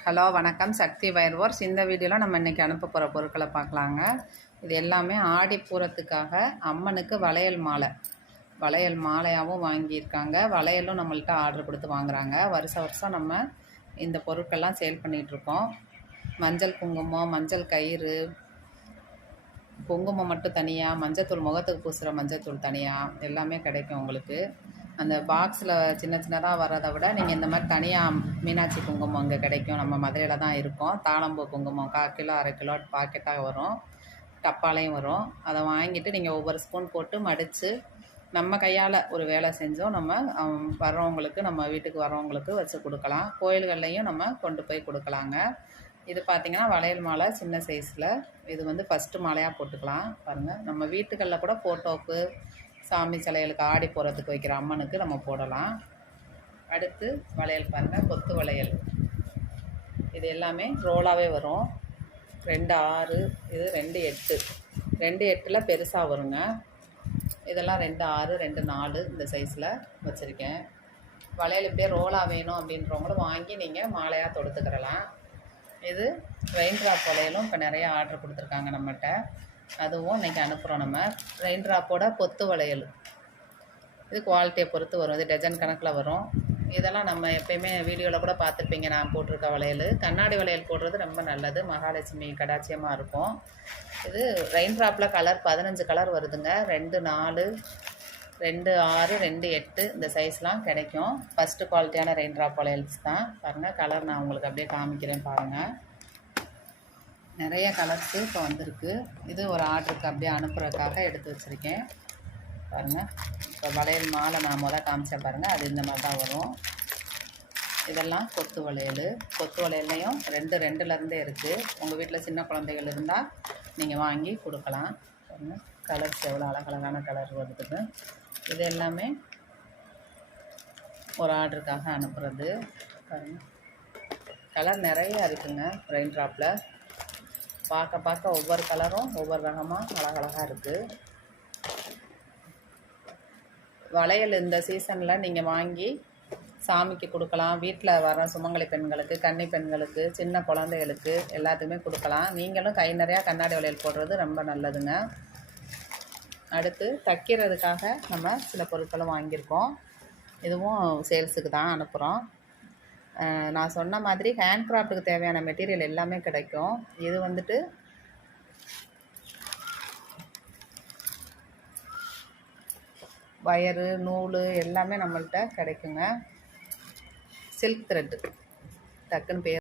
Hello வணக்கம், சக்தி wire works. இந்த வீடியோவில் நம்ம இன்றைக்கி அனுப்ப போகிற பொருட்களை பார்க்கலாங்க. இது எல்லாமே ஆடி பூரத்துக்காக அம்மனுக்கு வளையல் மாலையாகவும் வாங்கியிருக்காங்க. வளையலும் நம்மள்கிட்ட ஆர்டர் கொடுத்து வாங்குகிறாங்க. வருஷம் நம்ம இந்த பொருட்கள்லாம் சேல் பண்ணிகிட்ருக்கோம். மஞ்சள் குங்குமம், மஞ்சள் கயிறு, குங்குமம் மட்டும் தனியாக, மஞ்சத்தூள் முகத்துக்கு பூசுகிற மஞ்சத்தூள் தனியாக எல்லாமே கிடைக்கும் உங்களுக்கு. அந்த பாக்ஸில் சின்ன சின்னதாக வர்றதை விட நீங்கள் இந்த மாதிரி தனியாக மீனாட்சி குங்குமம் அங்கே கிடைக்கும். நம்ம மதுரையில் தான் இருக்கோம். தாளம்பூ குங்குமம் 1/4 கிலோ 1/2 கிலோ பாக்கெட்டாக வரும், டப்பாலையும் வரும். அதை வாங்கிட்டு நீங்கள் ஒவ்வொரு ஸ்பூன் போட்டு மடித்து நம்ம கையால் ஒரு வேலை செஞ்சோம் நம்ம வர்றவங்களுக்கு, நம்ம வீட்டுக்கு வர்றவங்களுக்கு வச்சு கொடுக்கலாம். கோயில்கள்லையும் நம்ம கொண்டு போய் கொடுக்கலாங்க. இது பார்த்திங்கன்னா வளையல் மாலை சின்ன சைஸில். இது வந்து ஃபஸ்ட்டு மாலையாக போட்டுக்கலாம். பாருங்கள், நம்ம வீட்டுகளில் கூட ஃபோட்டோவுக்கு, சாமி சிலைகளுக்கு, ஆடி போகிறதுக்கு வைக்கிற அம்மனுக்கு நம்ம போடலாம். அடுத்து வளையல் பாருங்கள், கொத்து வளையல். இது எல்லாமே ரோலாகவே வரும். 2 6, இது 2 8. 2 8 பெருசாக வருங்க. இதெல்லாம் 2 6, 2 4 இந்த சைஸில் வச்சுருக்கேன். வளையல் இப்படியே ரோலாக வேணும் அப்படின்றவங்களும் வாங்கி நீங்கள் மாலையாக தொடுத்துக்கிறலாம். இது ரெயின் ட்ராப் வளையலும் இப்போ நிறைய ஆர்டர் கொடுத்துருக்காங்க நம்மகிட்ட. அதுவும் இன்றைக்கி அனுப்புகிறோம். நம்ம ரெயின் ட்ராப்போட கொத்து வளையல். இது குவாலிட்டியை பொறுத்து வரும். இது டஜன் கணக்கில் வரும். இதெல்லாம் நம்ம எப்போயுமே வீடியோவில் கூட பார்த்துருப்பீங்க. நான் போட்டிருக்க வளையல், கண்ணாடி வளையல் போடுறது ரொம்ப நல்லது. மகாலட்சுமி கடாட்சியமாக இருக்கும். இது ரெயின் ட்ராப்பில் கலர் 15 கலர் வருதுங்க. 2 4, 2 6, 2 8 இந்த சைஸ்லாம் கிடைக்கும். ஃபஸ்ட்டு குவாலிட்டியான ரெயின் ட்ராப் வளையல்ஸ் தான். பாருங்கள், கலர் நான் உங்களுக்கு அப்படியே காமிக்கிறேன் பாருங்கள். நிறைய கலர்ஸு இப்போ வந்திருக்கு. இது ஒரு ஆர்டருக்கு அப்படியே அனுப்புறதுக்காக எடுத்து வச்சுருக்கேன். பாருங்கள், இப்போ வளையல் மாலை நான் காமிச்சேன் பாருங்கள், அது இந்த மாதிரி தான் வரும். இதெல்லாம் கொத்து வளையல். கொத்து வளையல்லையும் 2 இருக்குது. உங்கள் வீட்டில் சின்ன குழந்தைகள் இருந்தால் நீங்கள் வாங்கி கொடுக்கலாம். பாருங்கள், கலர்ஸ் எவ்வளோ அழகழகான கலர் வருதுன்னு. இது எல்லாமே ஒரு ஆர்டருக்காக அனுப்புகிறது. பாருங்கள், கலர் நிறைய இருக்குங்க. ரெயின் ட்ராப்பில் பார்க்க ஒவ்வொரு கலரும் ஒவ்வொரு ரகமாக அழகழகாக இருக்குது. வளையல் இந்த சீசனில் நீங்கள் வாங்கி சாமிக்கு கொடுக்கலாம். வீட்டில் வர சுமங்கலி பெண்களுக்கு, கன்னி பெண்களுக்கு, சின்ன குழந்தைகளுக்கு எல்லாத்துக்குமே கொடுக்கலாம். நீங்களும் கை நிறையா கண்ணாடி வளையல் போடுறது ரொம்ப நல்லதுங்க. அடுத்து தைக்கிறதுக்காக நம்ம சில பொருட்களும் வாங்கியிருக்கோம். இதுவும் சேல்ஸுக்கு தான் அனுப்புகிறோம். நான் சொன்ன மாதிரி ஹேண்ட் கிராஃப்ட்டுக்கு தேவையான மெட்டீரியல் எல்லாமே கிடைக்கும். இது வந்துட்டு வயரு, நூல் எல்லாமே நம்மள்கிட்ட கிடைக்குங்க. சில்க் த்ரெட்டு, டக்குன்னு பேர்